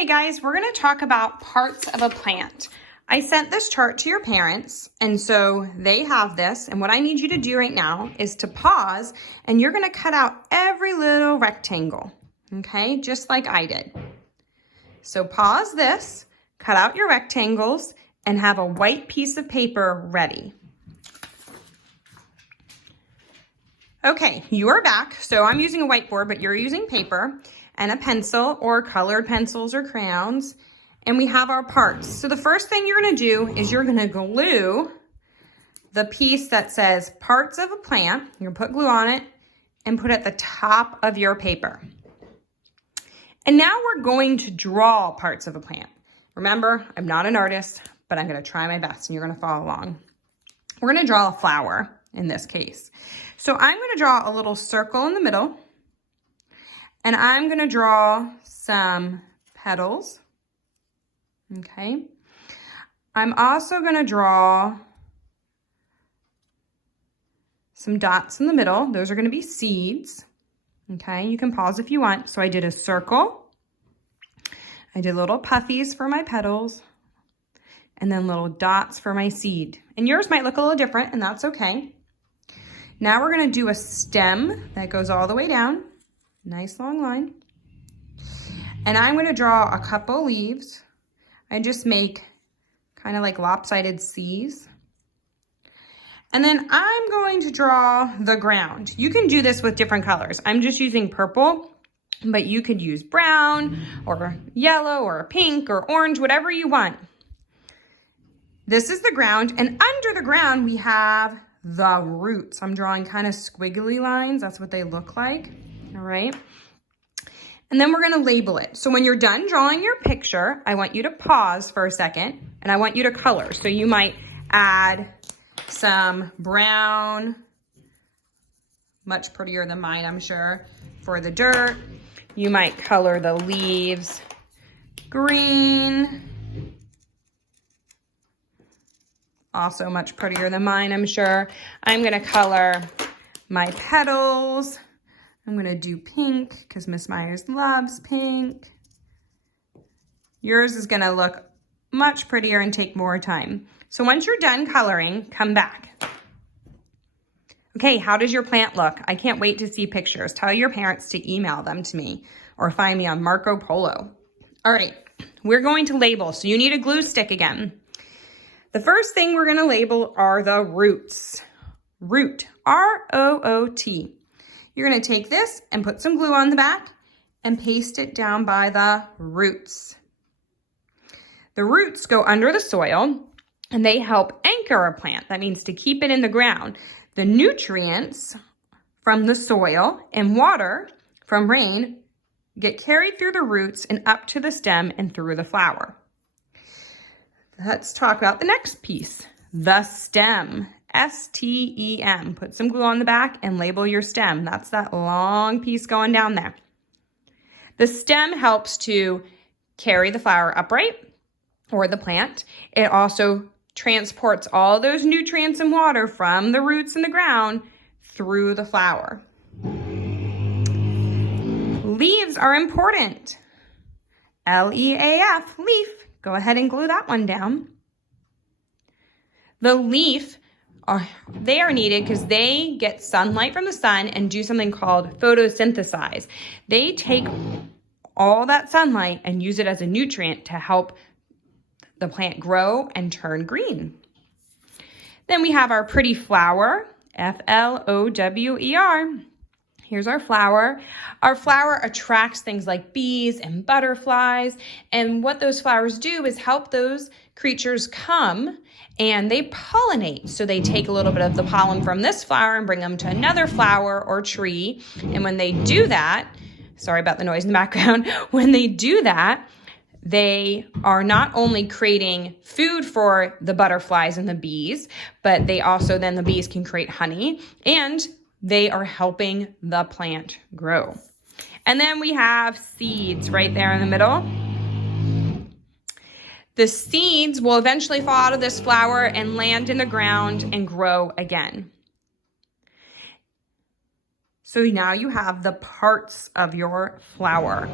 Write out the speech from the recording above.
Okay guys, we're gonna talk about parts of a plant. I sent this chart to your parents, and so they have this, and what I need you to do right now is to pause, and you're gonna cut out every little rectangle, okay? Just like I did. So pause this, cut out your rectangles, and have a white piece of paper ready. Okay, you are back. So I'm using a whiteboard, but you're using paper and a pencil or colored pencils or crayons. And we have our parts. So the first thing you're gonna do is you're gonna glue the piece that says parts of a plant. You're gonna put glue on it and put it at the top of your paper. And now we're going to draw parts of a plant. Remember, I'm not an artist, but I'm gonna try my best and you're gonna follow along. We're gonna draw a flower in this case. So I'm gonna draw a little circle in the middle, and I'm gonna draw some petals, okay? I'm also gonna draw some dots in the middle. Those are gonna be seeds, okay? You can pause if you want. So I did a circle, I did little puffies for my petals, and then little dots for my seed. And yours might look a little different, and that's okay. Now we're gonna do a stem that goes all the way down. Nice long line. And I'm gonna draw a couple leaves. I just make kind of like lopsided C's. And then I'm going to draw the ground. You can do this with different colors. I'm just using purple, but you could use brown or yellow or pink or orange, whatever you want. This is the ground, and under the ground we have the roots. I'm drawing kind of squiggly lines. That's what they look like, all right? And then we're gonna label it. So when you're done drawing your picture, I want you to pause for a second, and I want you to color. So you might add some brown, much prettier than mine, I'm sure, for the dirt. You might color the leaves green. Also much prettier than mine, I'm sure. I'm gonna color my petals. I'm gonna do pink because Miss Myers loves pink. Yours is gonna look much prettier and take more time. So once you're done coloring, come back. Okay, how does your plant look? I can't wait to see pictures. Tell your parents to email them to me or find me on Marco Polo. All right, we're going to label. So you need a glue stick again. The first thing we're gonna label are the roots. Root, R-O-O-T. You're gonna take this and put some glue on the back and paste it down by the roots. The roots go under the soil and they help anchor a plant. That means to keep it in the ground. The nutrients from the soil and water from rain get carried through the roots and up to the stem and through the flower. Let's talk about the next piece, the stem, S-T-E-M. Put some glue on the back and label your stem. That's that long piece going down there. The stem helps to carry the flower upright or the plant. It also transports all those nutrients and water from the roots in the ground through the flower. Leaves are important. L-E-A-F, leaf. Go ahead and glue that one down. The leaf, they are needed because they get sunlight from the sun and do something called photosynthesize. They take all that sunlight and use it as a nutrient to help the plant grow and turn green. Then we have our pretty flower, F-L-O-W-E-R. Here's our flower. Our flower attracts things like bees and butterflies. And what those flowers do is help those creatures come and they pollinate. So they take a little bit of the pollen from this flower and bring them to another flower or tree. And when they do that, sorry about the noise in the background, when they do that, they are not only creating food for the butterflies and the bees, but they also, then the bees can create honey, and they are helping the plant grow. And then we have seeds right there in the middle. The seeds will eventually fall out of this flower and land in the ground and grow again. So now you have the parts of your flower.